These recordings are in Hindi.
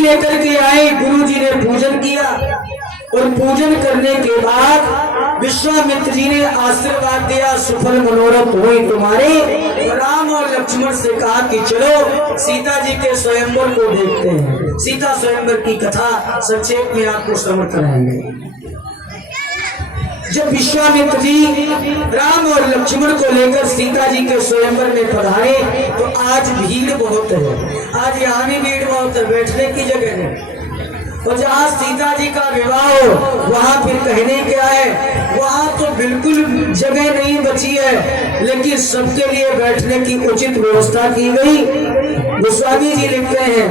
लेकर के आए, गुरु जी ने पूजन किया और पूजन करने के बाद विश्वामित्र जी ने आशीर्वाद दिया, सुफल मनोरथ हुए तुम्हारे। राम और लक्ष्मण से कहा कि चलो सीता जी के स्वयंवर को देखते हैं। सीता स्वयंवर की कथा संक्षेप में आपको समझ कराएंगे। जब विश्वामित्र जी राम और लक्ष्मण को लेकर सीता जी के स्वयंवर में पधारे तो आज भीड़ बहुत है। आज यहाँ भी भीड़ बहुत है, बैठने की जगह नहीं। और जहाँ सीता जी का विवाह हो वहाँ फिर कहने क्या है, वहाँ तो बिल्कुल जगह नहीं बची है, लेकिन सबके लिए बैठने की उचित व्यवस्था की गई। गोस्वामी जी लिखते हैं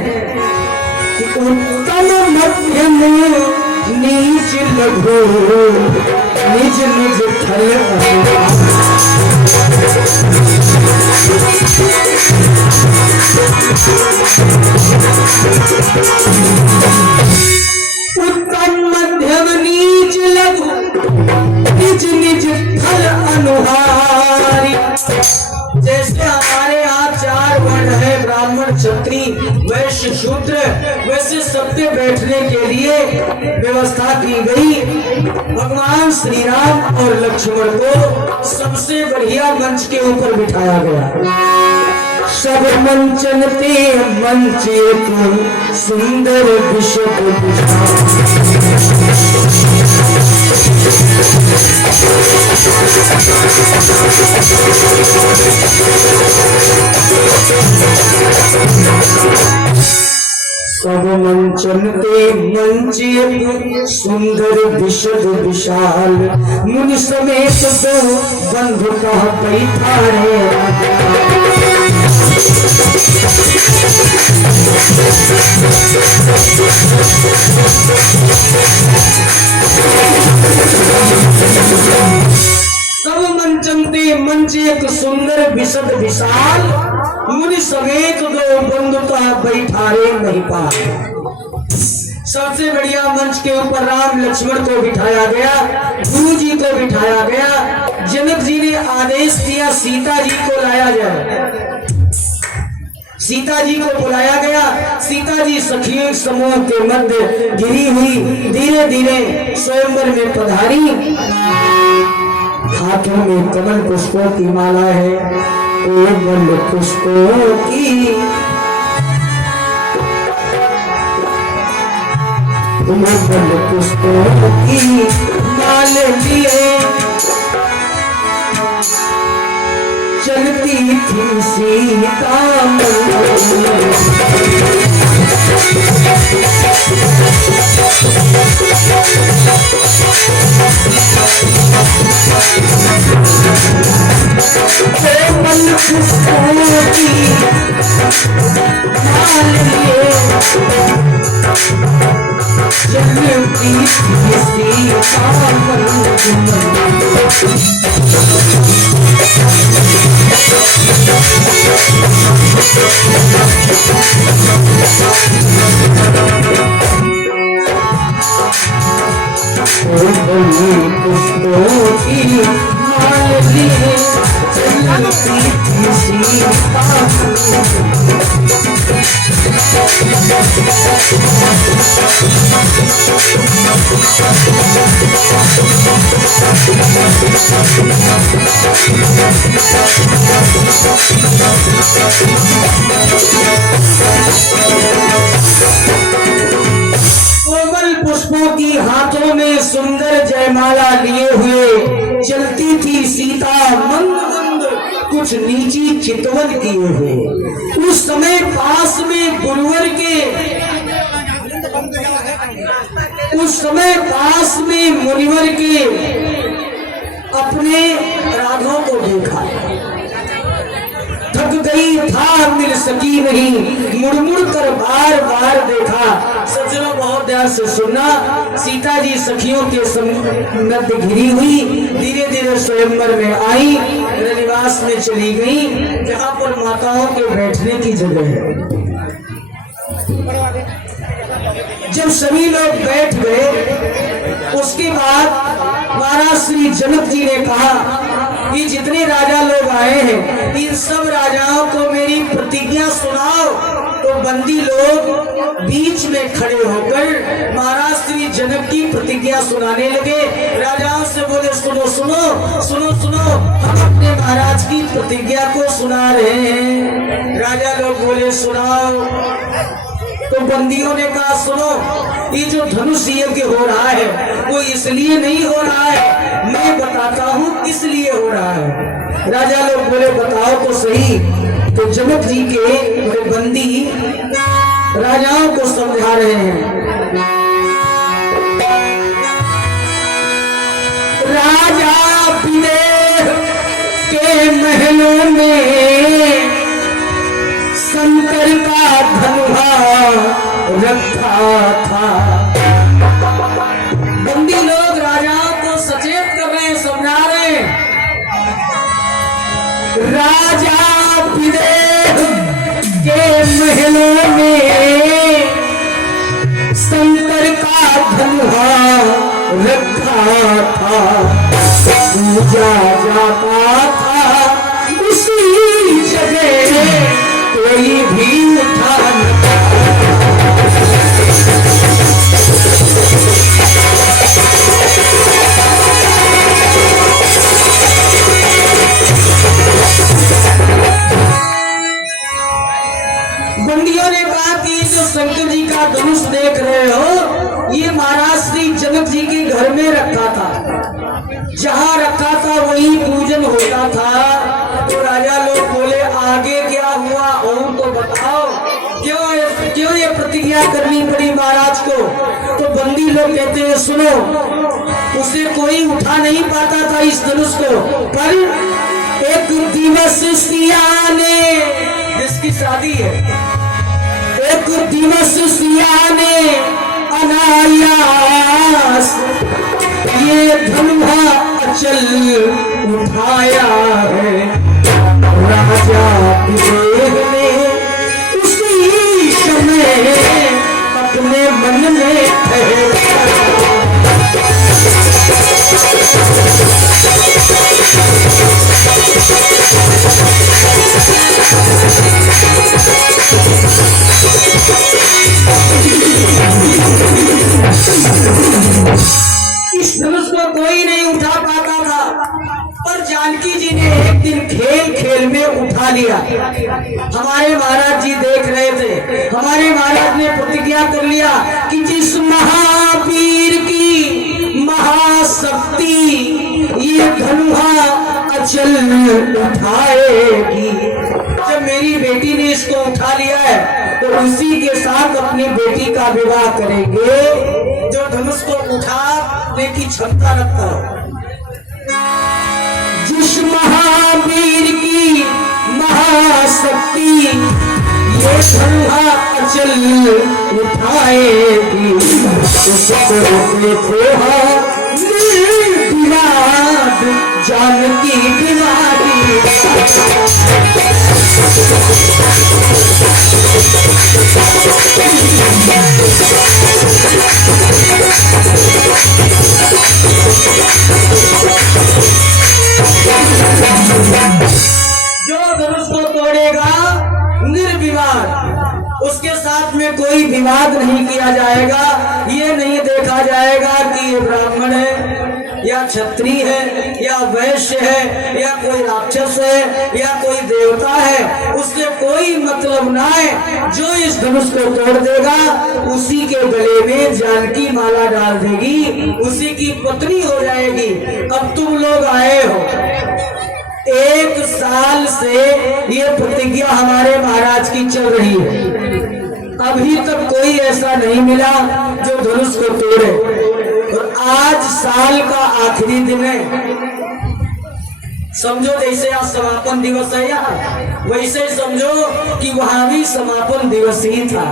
कि उत्तम मध्यम नीच लघु निज निज थल उत्तम मध्यम नीच लघु निज निज थल अनुहारी। जैसे हमारे यहाँ 4 वर्ण है, ब्राह्मण क्षत्रिय वैश्य शूद्र, वैसे सबके बैठने के लिए व्यवस्था की गई। भगवान श्री राम और लक्ष्मण को सबसे बढ़िया मंच के ऊपर बिठाया गया। सब मंचन ते मंचे को सुंदर विशद सब मंचन ते मंचे सुंदर विशद विशाल, मुनि समेत दो बंधु का बैठा रे। सब मंचनते मंच एक सुंदर विशद विशाल, मुनि समेत दो बंधुता बैठा रे नहीं पाए। सबसे बढ़िया मंच के ऊपर राम लक्ष्मण को बिठाया गया, गुरु जी को बिठाया गया। जनक जी ने आदेश दिया सीता जी को लाया जाए। सीता जी को बुलाया गया। सीता जी सखियों समूह के मध्य गिरी हुई धीरे धीरे स्वयंवर में पधारी। हाथों में कमल पुष्पों की माला है, कमल पुष्पों की कमल पुष्पों की माल लिए चलती थी सीता कमल पुष्पों की माल लिए चलती थी सीता पुष्पों की माल लिए चलती थी सीता। कोमल पुष्पों की हाथों में सुंदर जयमाला लिए हुए चलती थी सीता, मंद मंद कुछ नीची चितवन किए हुए। उस समय पास में गुरुवर के, उस समय पास में मुनिवर के अपने राघव को देखा। थक गई था मिल सकी नहीं, मुड़ मुड़ कर बार बार देखा। सज्जनों बहुत ध्यान से सुनना। सीता जी सखियों के मध्य घिरी हुई धीरे धीरे स्वयंवर में आई, रनिवास में चली गई जहाँ पर माताओं के बैठने की जगह है। जब सभी लोग बैठ गए उसके बाद महाराज श्री जनक जी ने कहा कि जितने राजा लोग आए हैं इन सब राजाओं को मेरी प्रतिज्ञा सुनाओ। तो बंदी लोग बीच में खड़े होकर महाराज श्री जनक की प्रतिज्ञा सुनाने लगे। राजाओं से बोले सुनो सुनो सुनो सुनो, हम अपने महाराज की प्रतिज्ञा को सुना रहे हैं। राजा लोग बोले सुनाओ। तो बंदियों ने कहा सुनो, ये जो धनुष यज्ञ हो रहा है वो इसलिए नहीं हो रहा है, मैं बताता हूँ इसलिए हो रहा है। राजा लोग बोले बताओ तो सही। तो जनक जी के बंदी राजाओं को समझा रहे हैं। राजा विदेह के महलों में शंकर का धनुहा रखा था। बंदी लोग राजाओं को सचेत कर रहे हैं, समझा रहे हैं। राजा विदेह के महलों में शंकर का धनुहा रखा था। पूजा जाता था उसी जगह, कोई भी उठा न बंदियों ने कहा कि जो शंकर जी का धनुष देख रहे हो, ये महाराज श्री जनक जी के घर में रखा था। जहाँ रखा था वही पूजन होता था। तो राजा लोग बोले आगे क्या हुआ और तो बताओ, क्यों ये प्रतिज्ञा करनी पड़ी महाराज को। तो बंदी लोग कहते हैं सुनो, उसे कोई उठा नहीं पाता था इस धनुष को, पर एक दिवस सिया ने, जिसकी शादी है, एक दिवस सिया ने अनायास ये धनुहा अचल उठाया है। राजा विदेह ने उसी समय अपने मन में इस धनुष को कोई नहीं उठा पाता था, पर जानकी जी ने एक दिन खेल खेल में उठा लिया। हमारे महाराज जी देख रहे थे, हमारे महाराज ने प्रतिज्ञा कर लिया कि जिस महावीर की महाशक्ति ये धनुहा अचल उठाएगी। जब मेरी बेटी ने इसको उठा लिया है तो उसी के साथ अपनी बेटी का विवाह करेंगे जो धनुष को उठाने की क्षमता रखता हो। जिस महावीर की महाशक्ति ये धनुहा अचल उठाएगी, उसको जानकी बीमारी। जो धनुष को तोड़ेगा निर्विवाद, उसके साथ में कोई विवाद नहीं किया जाएगा। ये नहीं देखा जाएगा कि ये ब्राह्मण है या क्षत्रिय है या वैश्य है या कोई राक्षस है या कोई देवता है, उससे कोई मतलब ना है। जो इस धनुष को तोड़ देगा उसी के गले में जानकी माला डाल देगी, उसी की पत्नी हो जाएगी। अब तुम लोग आए हो, 1 साल से ये प्रतिज्ञा हमारे महाराज की चल रही है, अभी तक कोई ऐसा नहीं मिला जो धनुष को तोड़े। और आज साल का आखिरी दिन है, समझो जैसे आज समापन दिवस है यहाँ, वैसे समझो कि वहां भी समापन दिवस ही था।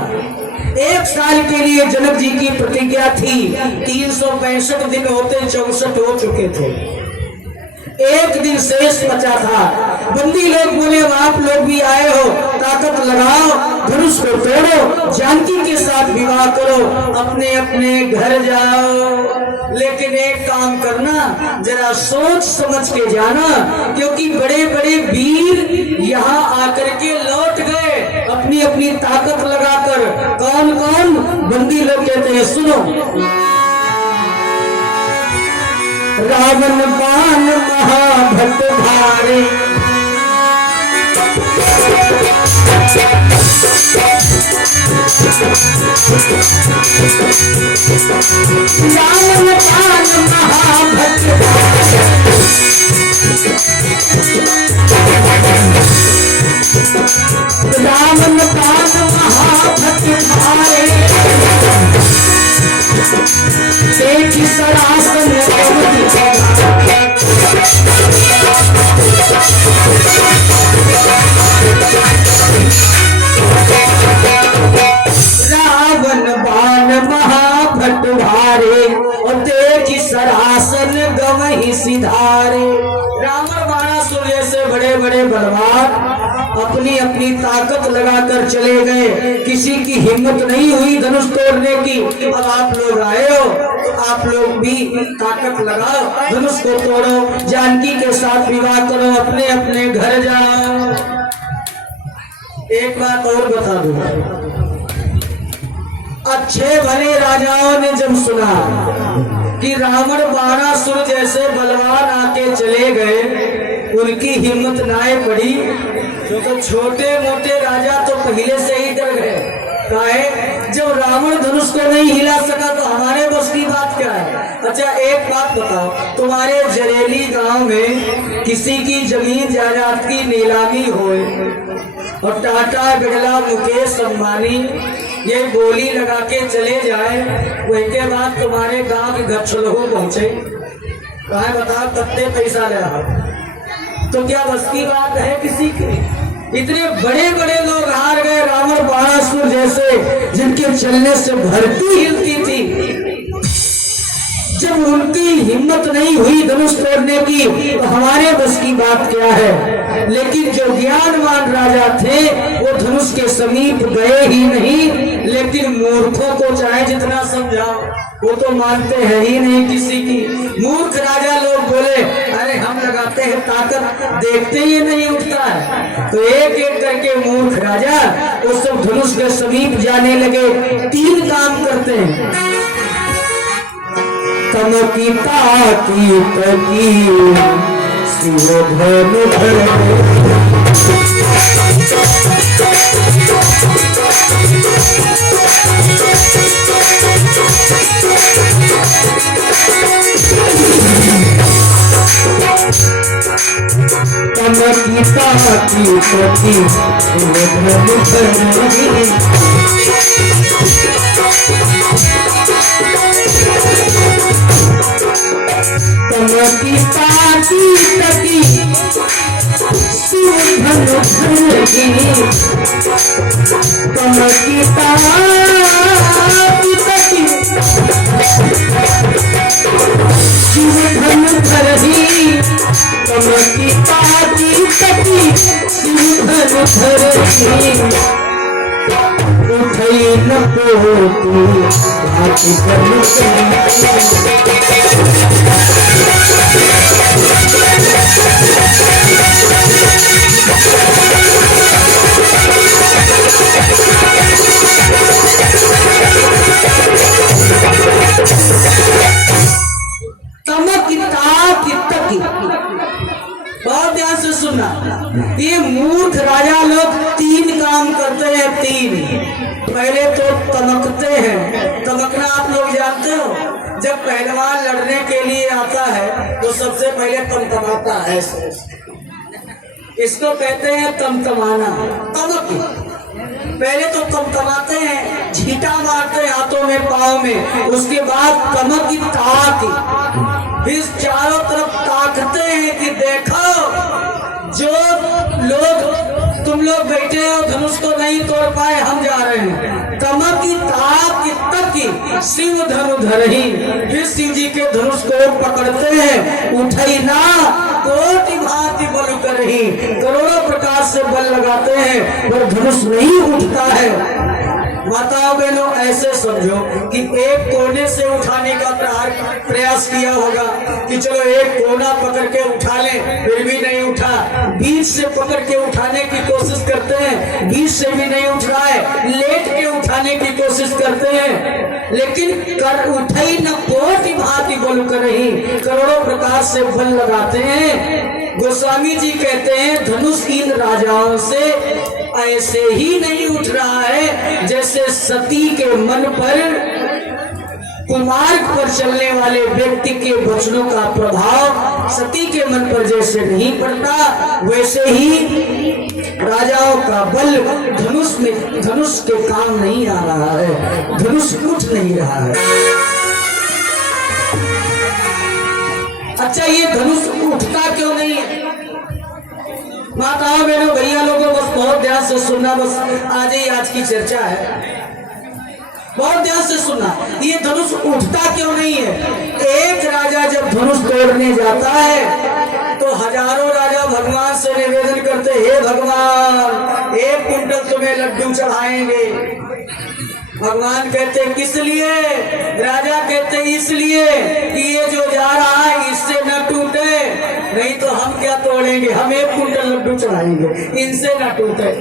1 साल के लिए जनक जी की प्रतिज्ञा थी, 365 दिन होते 64 हो चुके थे, 1 दिन शेष बचा था। बंदी लोग बोले आप लोग भी आए हो, ताकत लगाओ, धनुष को तोड़ो, जानकी के साथ विवाह करो, अपने अपने घर जाओ। लेकिन एक काम करना, जरा सोच समझ के जाना, क्योंकि बड़े बड़े वीर यहाँ आकर के लौट गए, अपनी अपनी ताकत लगाकर कौन कौन बंदी लोग कहते हैं, सुनो। रावण बाण महाभट भारे, रावण बाण महाभट भारे, रावण बाण महाभट भारे, देखी सरासन रावण बाण महाभट भारे, और देखी सरासन गवही सिधारे। रावण बाणासुर जैसे बड़े बड़े बलवान अपनी अपनी ताकत लगाकर चले गए, किसी की हिम्मत नहीं हुई धनुष तोड़ने की। अब आप लोग आए हो तो आप लोग भी ताकत लगाओ, धनुष को तोड़ो, जानकी के साथ विवाह करो, अपने अपने घर जाओ। एक बात और बता दूं, अच्छे भले राजाओं ने जब सुना कि रावण बाणासुर जैसे बलवान आके चले गए, उनकी हिम्मत नाए पड़ी, तो छोटे मोटे राजा तो पहले से ही डर गए। काहे? जब रावण धनुष को नहीं हिला सका तो हमारे बस की बात क्या है। अच्छा एक बात बताओ, तुम्हारे जरेली गांव में किसी की जमीन जायदाद की नीलामी होए और टाटा बिरला मुकेश अंबानी ये गोली लगा के चले जाए, उसके बाद तुम्हारे गांव के गच्छलहू पहुंचे, कहा बताओ कितने पैसा ले रहा, तो क्या बस की बात है किसी की? इतने बड़े बड़े लोग हार गए, रावण बाणासुर जैसे जिनके चलने से धरती हिलती थी। जब उनकी हिम्मत नहीं हुई धनुष तोड़ने की तो हमारे बस की बात क्या है। लेकिन जो ज्ञानवान राजा थे वो धनुष के समीप गए ही नहीं, लेकिन मूर्खों को चाहे जितना समझाओ वो तो मानते हैं ही नहीं किसी की। मूर्ख राजा लोग बोले अरे हम लगाते हैं ताकत, देखते ही नहीं उठता है। तो एक एक करके मूर्ख राजा वो सब धनुष के समीप जाने लगे। 3 काम करते हैं, तमकी ताकी तकी शिवधनु तमकी ताकी तकी शिवधनु तमकी ताकी तकी शिवधनु तमकी ताकी तकी शिवधनु धरही, तमकी ताकी तकी शिवधनु धरही, उठई न पोती हाथी धनु बहुत ध्यान से सुनना। ये मूर्ख राजा लोग 3 काम करते हैं। 3 पहले तो तमकते हैं। तमकना आप लोग जानते हो, जब पहलवान लड़ने के लिए आता है तो सबसे पहले तमतमाता है, इसको कहते हैं तमतमाना। तमक पहले तो तमतमाते हैं, झींटा मारते हैं हाथों में पाँव में, उसके बाद तमक की ताक, फिर चारों तरफ ताकते हैं कि देखो जो लोग तुम लोग बैठे हो धनुष को नहीं तोड़ पाए, हम जा रहे हैं। तमक की ताक की शिव धनु धरही, फिर शिव जी के धनुष को पकड़ते हैं। उठई ना कोटि भांति बल करही, करोड़ों प्रकार से बल लगाते हैं पर धनुष नहीं उठता है। माताओं बहनों ऐसे समझो कि एक कोने से उठाने का प्रयास किया होगा कि चलो एक कोना पकड़ के उठा लें, फिर भी नहीं उठा। बीच से पकड़ के उठाने की कोशिश करते हैं, बीच से भी नहीं उठ रहा है। लेट के उठाने की कोशिश करते हैं, लेकिन कर उठई न कोटि भांति बल करही, करोड़ों प्रकार से बल लगाते हैं। गोस्वामी जी कहते हैं धनुष इन राजाओं से ऐसे ही नहीं उठ रहा है जैसे सती के मन पर, कुमार्ग पर चलने वाले व्यक्ति के वचनों का प्रभाव सती के मन पर जैसे नहीं पड़ता, वैसे ही राजाओं का बल धनुष के काम नहीं आ रहा है, धनुष उठ नहीं रहा है। अच्छा, ये धनुष उठता क्यों नहीं है? माताओं बहनों भैया लोगों, बस बहुत ध्यान से सुनना, बस आज की चर्चा है, बहुत ध्यान से सुनना। ये धनुष उठता क्यों नहीं है? एक राजा जब धनुष तोड़ने जाता है तो हजारों राजा भगवान से निवेदन करते, हे भगवान 1 कुंटल तुम्हें लड्डू चढ़ाएंगे। भगवान कहते किस लिए? राजा कहते इसलिए कि ये जो जा रहा है इससे न टूटे, नहीं तो हम क्या तोड़ेंगे, हम 1 कुंटल लड्डू चढ़ाएंगे, इनसे न टूटे।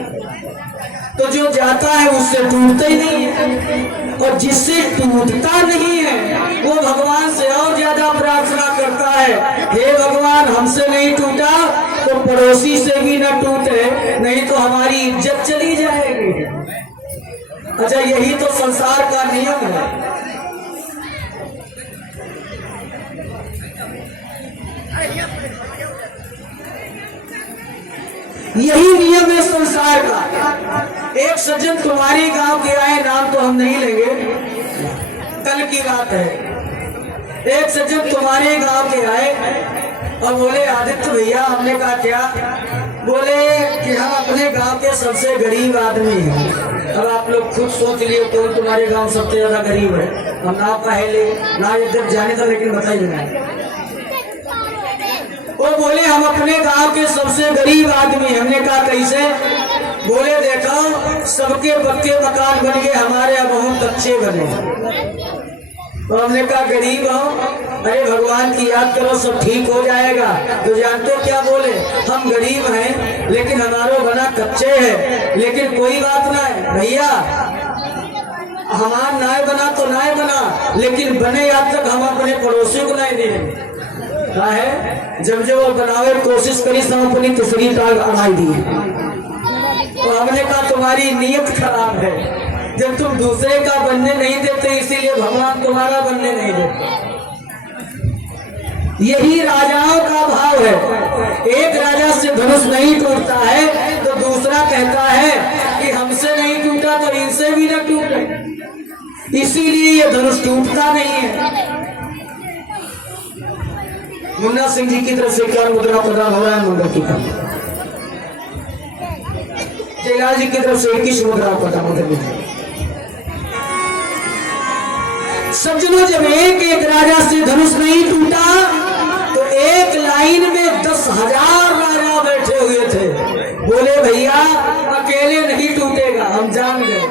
तो जो जाता है उससे टूटता ही नहीं है, और जिससे टूटता नहीं है वो भगवान से और ज्यादा प्रार्थना करता है, हे भगवान हमसे नहीं टूटा तो पड़ोसी से भी न टूटे, नहीं तो हमारी इज्जत चली जाएगी। अच्छा, यही तो संसार का नियम है। यही नियम है संसार का। एक सज्जन तुम्हारे गांव के आए, नाम तो हम नहीं लेंगे, कल की बात है। एक सज्जन तुम्हारे गांव के आए और बोले आदित्य भैया, हमने कहा क्या? बोले कि हम अपने गांव के सबसे गरीब आदमी हैं। अब आप लोग खुद सोच लिए कौन तुम्हारे गांव सबसे ज्यादा गरीब है। हम नाम पहले ना इधर जाने था, लेकिन बताइए ना। वो बोले हम अपने गांव के सबसे गरीब आदमी। हमने कहा कैसे? बोले देखो सबके पक्के मकान बन गए, हमारे अब बहुत अच्छे बने। तो हमने कहा गरीब हो, अरे भगवान की याद करो सब ठीक हो जाएगा। तो जानते क्या बोले? हम गरीब हैं लेकिन हमारो बना कच्चे है, लेकिन कोई बात ना है भैया, हमारा नाय बना तो नाय बना, लेकिन बने याद तक हम अपने पड़ोसी को नहीं दिए है। जब वो बनावे कोशिश करी सब अपनी तीसरी टांग अड़ाई दी। तो हमने कहा तुम्हारी नीयत खराब है, जब तुम दूसरे का बनने नहीं देते इसीलिए भगवान तुम्हारा बनने नहीं देते। यही राजाओं का भाव है। एक राजा से धनुष नहीं टूटता है तो दूसरा कहता है कि हमसे नहीं टूटा तो इनसे भी न टूटे, इसीलिए ये धनुष टूटता नहीं है। मुन्ना सिंह जी की तरफ से क्या मुद्रा प्रदान हो रहा है? मुद्रा की तरफ जयलाल जी की तरफ से 21 मुद्रा प्रदान होते हैं। सज्जनों, जब एक राजा से धनुष नहीं टूटा तो एक लाइन में 10,000 राजा बैठे हुए थे। बोले भैया अकेले नहीं टूटेगा, हम जान गए।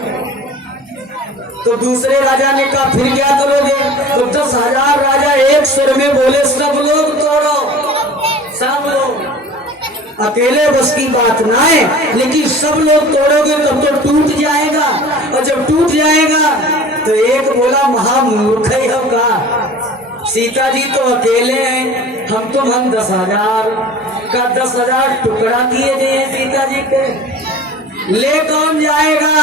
तो दूसरे राजा ने कहा फिर क्या करोगे? तो 10,000 राजा एक स्वर में बोले सब लोग तोड़ो, सब लोग। अकेले बस की बात ना है, लेकिन सब लोग तोड़ोगे तब तो टूट जाएगा, और जब टूट जाएगा तो एक बोला महामूर्ख ही होगा, सीता जी तो अकेले हैं, हम 10,000 का 10,000 टुकड़ा किए गए सीता जी के, ले कौन जाएगा?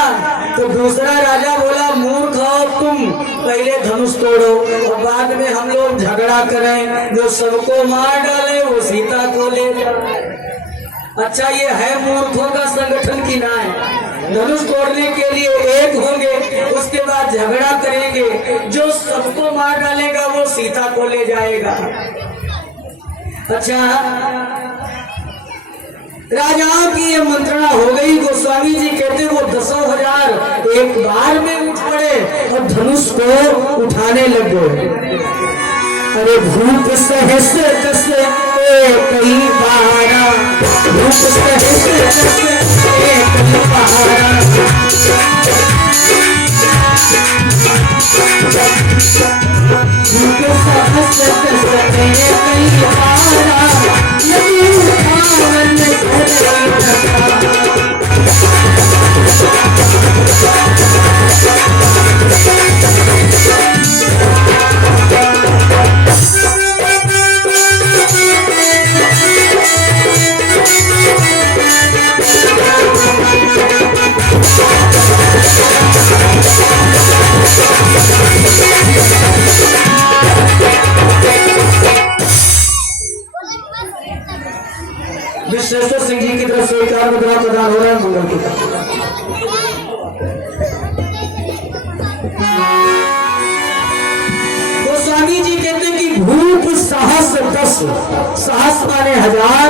तो दूसरा राजा बोला मूर्ख हो तुम, पहले धनुष तोड़ो और बाद में हम लोग झगड़ा करें, जो सबको मार डाले वो सीता को ले जाए। अच्छा, ये है मूर्खों का संगठन की ना है? धनुष तोड़ने के लिए एक होंगे, उसके बाद झगड़ा करेंगे, जो सबको मार डालेगा वो सीता को ले जाएगा। अच्छा, राजाओं की ये मंत्रणा हो गई। गोस्वामी जी कहते वो 10,000 एक बार में उठ पड़े और धनुष को उठाने लग गए। अरे भूप सहस दस कई बारा, भूप सहस दस कई बारा, विश्वेश्वर सिंह जी की तरफ से एक और मुद्रा प्रदान हो रहा है मंगल की तरफ। गोस्वामी जी कहते हैं कि भूप साहस 10, साहस माने 1000,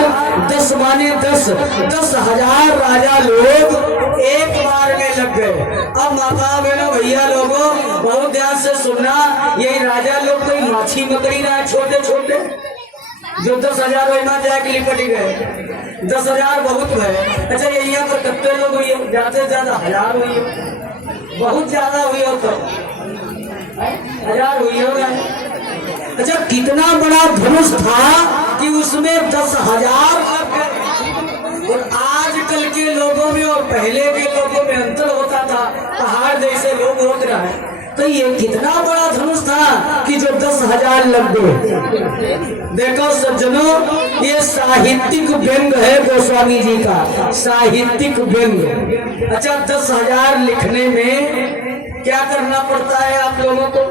10 माने 10, 10,000 राजा लोग एक बार में लग गए। अब माता बहनों भैया लोगों बहुत ध्यान से सुनना, यही राजा लोग कोई माछी मकड़ी ना है, छोटे छोटे जो 10,000 वही जाके लिपट गए। 10,000 बहुत है। अच्छा ये यहाँ पर कितने लोग हुई हो? ज्यादा से ज्यादा 1000 हुई हो, बहुत ज्यादा हुई हो तो 1000 हुई होगा। अच्छा कितना बड़ा धनुष था कि उसमें 10,000। और आजकल के लोगों में और पहले के लोगों में अंतर होता था, पहाड़ जैसे लोग होते रहे। तो ये कितना बड़ा धनुष था कि जो 10,000 लग गए। देखो सज्जनों, ये साहित्यिक व्यंग है गोस्वामी जी का, साहित्यिक व्यंग। अच्छा 10,000 लिखने में क्या करना पड़ता है आप लोगों को?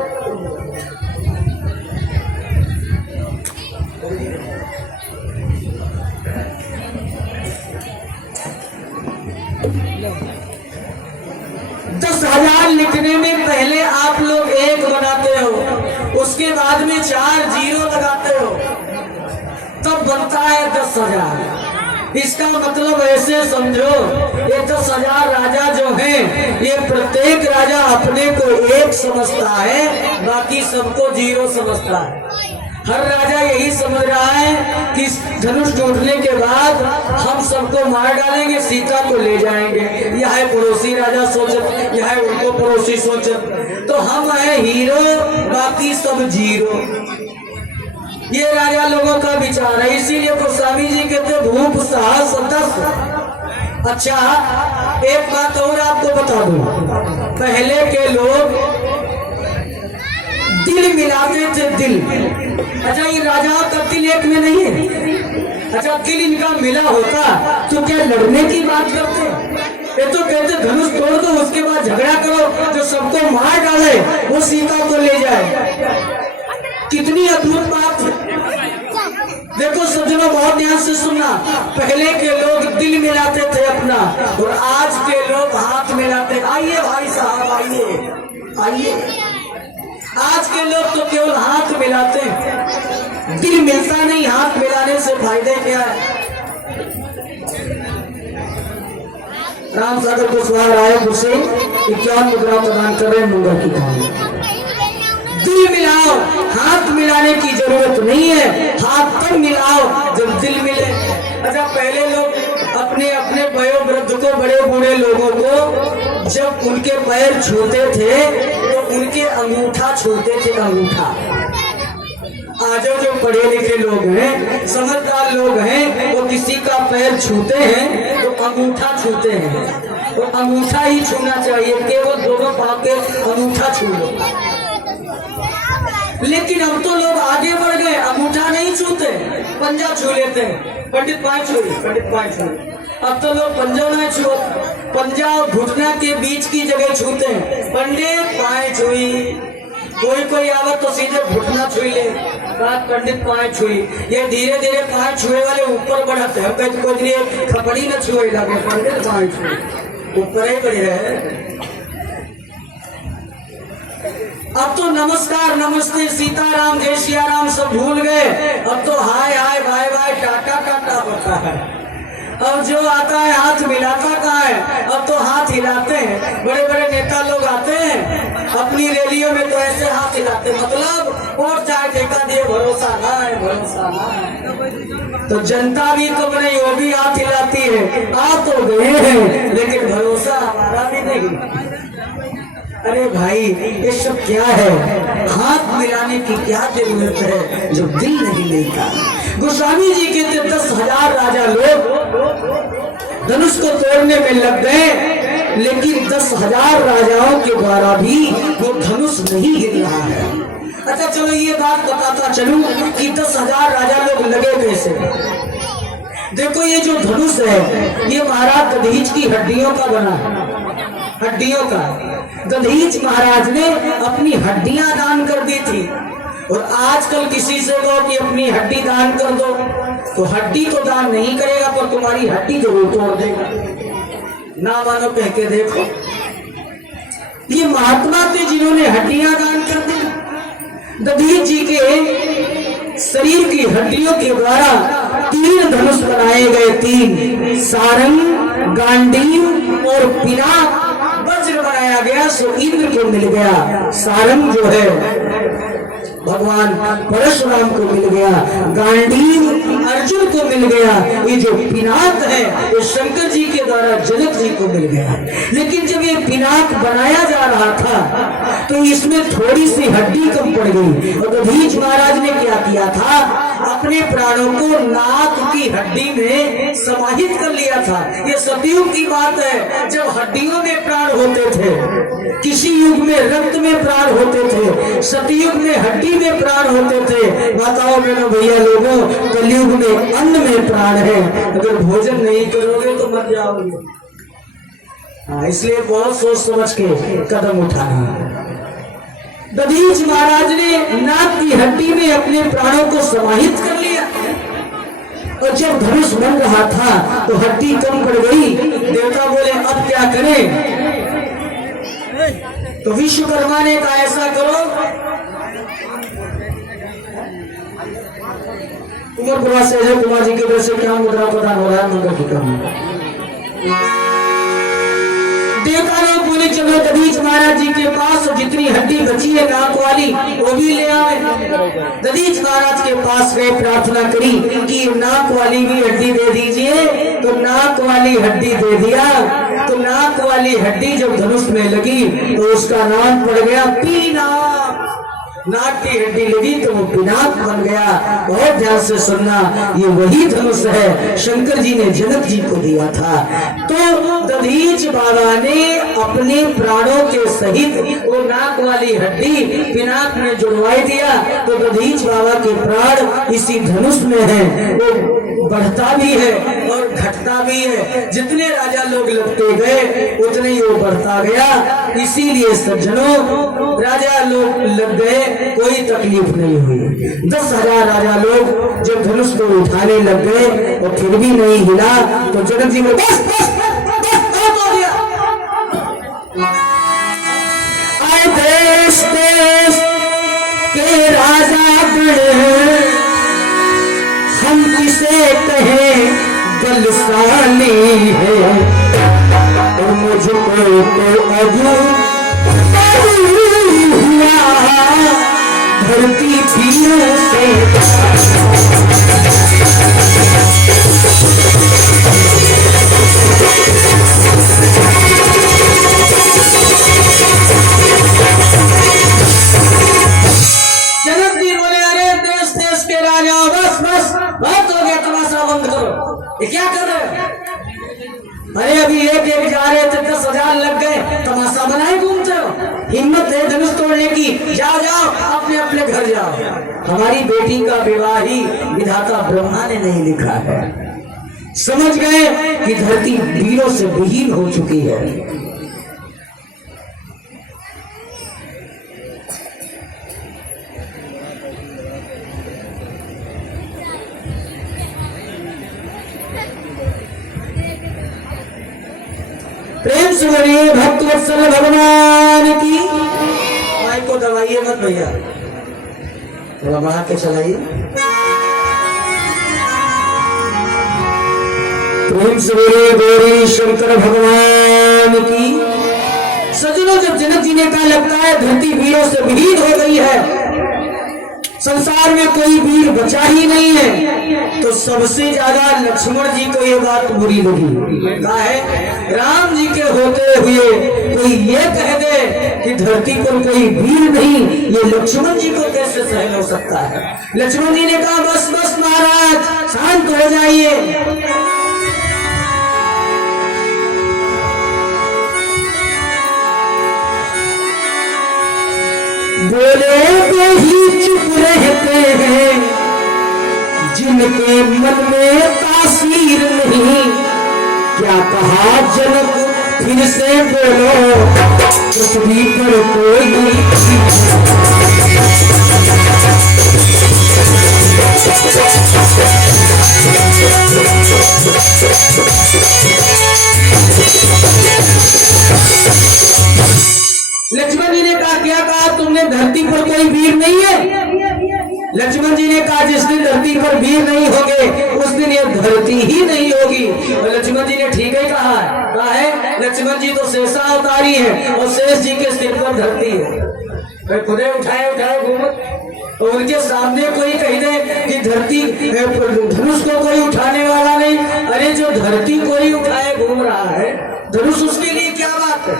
10,000 लिखने में पहले आप लोग 1 बनाते हो, उसके बाद में 4 जीरो लगाते हो, तब बनता है 10,000। इसका मतलब ऐसे समझो, ये 10,000 राजा जो हैं, ये प्रत्येक राजा अपने को 1 समझता है, बाकी सबको 0 समझता है। हर राजा यही समझ रहा है कि धनुष टूटने के बाद हम सबको मार डालेंगे, सीता को ले जाएंगे। यह है पड़ोसी राजा सोचत, यह है उनको पड़ोसी सोचत, तो हम है हीरो, बाकी सब 0। ये राजा लोगों का विचार है। इसीलिए गोस्वामी जी कहते भूप साहस 10। अच्छा एक बात और आपको बता दूं, पहले के लोग दिल मिलाते थे, दिल। अच्छा ये राजाओं का दिल एक में नहीं है। अच्छा दिल इनका मिला होता तो क्या लड़ने की बात करते? ये तो कहते धनुष तोड़ दो, उसके बाद झगड़ा करो, जो सबको मार डाले वो सीता को ले जाए। कितनी अद्भुत बात है। देखो सज्जनों बहुत ध्यान से सुनना, पहले के लोग दिल मिलाते थे अपना, और आज के लोग हाथ मिलाते। आइए भाई साहब आइए आइए। आज के लोग तो केवल हाथ मिलाते हैं, दिल मिलता नहीं। हाथ मिलाने से फायदे क्या है? राम सागर कुशवाहा रायपुर से 51 मुद्रा प्रदान कर रहे हैं मंगल की कहानी। दिल मिलाओ, हाथ मिलाने की जरूरत नहीं है, हाथ तब मिलाओ जब दिल मिले। अच्छा पहले लोग अपने अपने वयोवृद्ध को, बड़े बूढ़े लोगों को जब उनके पैर छूते थे तो उनके अंगूठा छूते थे, अंगूठा। आज जो पढ़े लिखे लोग हैं, समझदार लोग हैं, वो किसी का पैर छूते हैं तो अंगूठा छूते हैं। तो अंगूठा ही छूना चाहिए, केवल दोनों पाँव के अंगूठा छू लो। लेकिन अब तो लोग आगे बढ़ गए, अंगूठा नहीं छूते, पंजा छू लेते हैं। पंडित पाँव छुई, पंडित पाँव छुई। अब तो लोग पंजा नहीं छू, पंजा और घुटना के बीच की जगह छूते हैं। पंडित पाँव छुई, कोई कोई आवत तो सीधे घुटना छुई ले, पंडित पाँव छुई। ये धीरे धीरे पाँव छुए वाले ऊपर बढ़ते हैं, कोई खपड़ी न छुए लगे, पंडित पाँव छुई ऊपर ही बढ़ रहे। अब तो नमस्कार नमस्ते सीताराम जय सियाराम सब भूल गए। अब तो hi hi bye bye tata tata होता है। अब जो आता है हाथ मिलाता कहाँ है? अब तो हाथ हिलाते हैं। बड़े बड़े नेता लोग आते हैं अपनी रैलियों में तो ऐसे हाथ हिलाते, मतलब और चाहे ठेका दिए, भरोसा ना है, भरोसा ना है। तो जनता भी तो नहीं, वो भी हाथ हिलाती है। आ तो गए हैं लेकिन भरोसा हमारा भी नहीं। अरे भाई ये सब क्या है, हाथ मिलाने की क्या जरूरत है जो दिल नहीं लेता। गोस्वामी जी कहते 10,000 राजा लोग धनुष को तोड़ने में लग गए, लेकिन 10,000 राजाओं के द्वारा भी वो धनुष नहीं गिर रहा है। अच्छा चलो ये बात बताता चलूं कि 10,000 राजा लोग लगे कैसे। देखो ये जो धनुष है ये महाराज दधीच की हड्डियों का बना है, हड्डियों का। दधीच महाराज ने अपनी हड्डियां दान कर दी थी, और आजकल किसी से कहो कि अपनी हड्डी दान कर दो तो हड्डी तो दान नहीं करेगा, पर तुम्हारी हड्डी जरूर तोड़ देगा। ना मानो कह के देखो, ये महात्मा थे जिन्होंने हड्डियां दान कर दी। दधीच जी के शरीर की हड्डियों के द्वारा 3 धनुष बनाए गए, 3 सारंग, गांडीव और पिनाक। वज्र बनाया गया सो इंद्र को मिल गया, सारंग जो है भगवान परशुराम को मिल गया, गांडीव अर्जुन को मिल गया, ये जो पिनाक है ये शंकर जी के द्वारा जनक जी को मिल गया। लेकिन जब ये पिनाक बनाया जा रहा था तो इसमें थोड़ी सी हड्डी कम पड़ गई, और दधीच महाराज ने क्या किया था, अपने प्राणों को नाक की हड्डी में समाहित कर लिया था। ये सतयुग की बात है, जब हड्डियों में प्राण होते थे। किसी युग में रक्त में प्राण होते थे, सतयुग में हड्डी में प्राण होते थे। माताओं बहनों भैया लोगों, कलयुग में अन्न में प्राण है। अगर भोजन नहीं करोगे तो मर जाओगे। हाँ, इसलिए बहुत सोच समझ के कदम उठाना। दधीच महाराज ने नाक की हड्डी में अपने प्राणों को समाहित कर लिया, और जब धनुष बन रहा था तो हड्डी कम पड़ गई। देवता बोले अब क्या करें, तो विश्वकर्मा ने कहा ऐसा करो, उमरपुरा से अजय कुमार जी की तरफ से क्या मुद्रा प्रदान हो रहा है, मंगल की क्रम। देवता लोग बोले चलो दधीच महाराज जी के पास जितनी हड्डी बची है नाक वाली वो भी ले आए। दधीच महाराज के पास गए, प्रार्थना करी कि नाक वाली भी हड्डी दे दीजिए, तो नाक वाली हड्डी दे दिया। तो नाक वाली हड्डी जब धनुष में लगी तो उसका नाम पड़ गया पिनाक। नाक की हड्डी लगी तो वो पिनाक बन गया। बहुत ध्यान से सुनना, ये वही धनुष है शंकर जी ने जनक जी को दिया था। तो दधीच बाबा ने अपने प्राणों के सहित वो नाक वाली हड्डी पिनाक में जुड़वा दिया। तो दधीच बाबा के प्राण इसी धनुष में है, वो बढ़ता भी है और घटता भी है। जितने राजा लोग लगते गए उतने ही वो बढ़ता गया। इसीलिए सज्जनों, राजा लोग लग गए, कोई तकलीफ नहीं हुई। 10,000 राजा लोग जब धनुष को उठाने लग गए और फिर भी नहीं हिला, तो जनक जी ने बस बस हो गया। आए देश देश के राजा हम किसे कहें बलशाली है, और मुझको तो अभी धरती पीरों से जनक जी बोले अरे देश देश के राजा बस बस बहुत हो गया, तमाशा बंद करो। ये क्या कर रहे हो? अरे अभी एक जा रहे थे, 10,000 लग गए, तमाशा बनाए घूमते हो। हिम्मत है धनुष तोड़ने की, जाओ जाओ अपने अपने घर जाओ। हमारी बेटी का विवाह ही विधाता ब्रह्मा ने नहीं लिखा है। समझ गए कि धरती वीरों से विहीन हो चुकी है। प्रेम से बोलिए भक्त वत्सल भगवान की। माइक को दबाइए मत भैया, थोड़ा बढ़ा के चलाइए। प्रेम से बोलिए गौरी शंकर भगवान की। सज्जनों, जब जनक जी ने कहा लगता है धरती वीरों से विहीन हो गई है, संसार में कोई वीर बचा ही नहीं है। तो सबसे ज्यादा लक्ष्मण जी को ये बात बुरी लगी। कहा है राम जी के होते हुए कोई ये कह दे कि धरती पर कोई वीर नहीं, ये लक्ष्मण जी को कैसे सहन हो सकता है। लक्ष्मण जी ने कहा बस बस महाराज, शांत हो जाइए। बोले तो ही चुप रहते हैं जिनके मन में तासीर नहीं। क्या कहा जनक फिर से बोलो, पृथ्वी पर कोई लक्ष्मण जी ने कहा क्या कहा तुमने, धरती पर कोई वीर नहीं है। लक्ष्मण जी ने कहा जिस दिन धरती पर वीर नहीं होंगे उस दिन ये धरती ही नहीं होगी। और लक्ष्मण जी ने ठीक ही कहा है लक्ष्मण जी तो शेषा अवतारी है और शेष जी के सिर पर धरती है। खुदे उठाए उठाए घूमत तो उनके सामने कोई कह दे कि धरती धनुष को कोई उठाने वाला नहीं। अरे जो धरती कोई उठाए घूम रहा है, धनुष उसके लिए क्या बात है।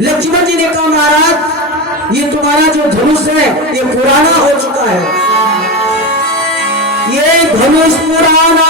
लक्ष्मण जी ने कहा महाराज ये तुम्हारा जो धनुष है ये पुराना हो चुका है, ये धनुष पुराना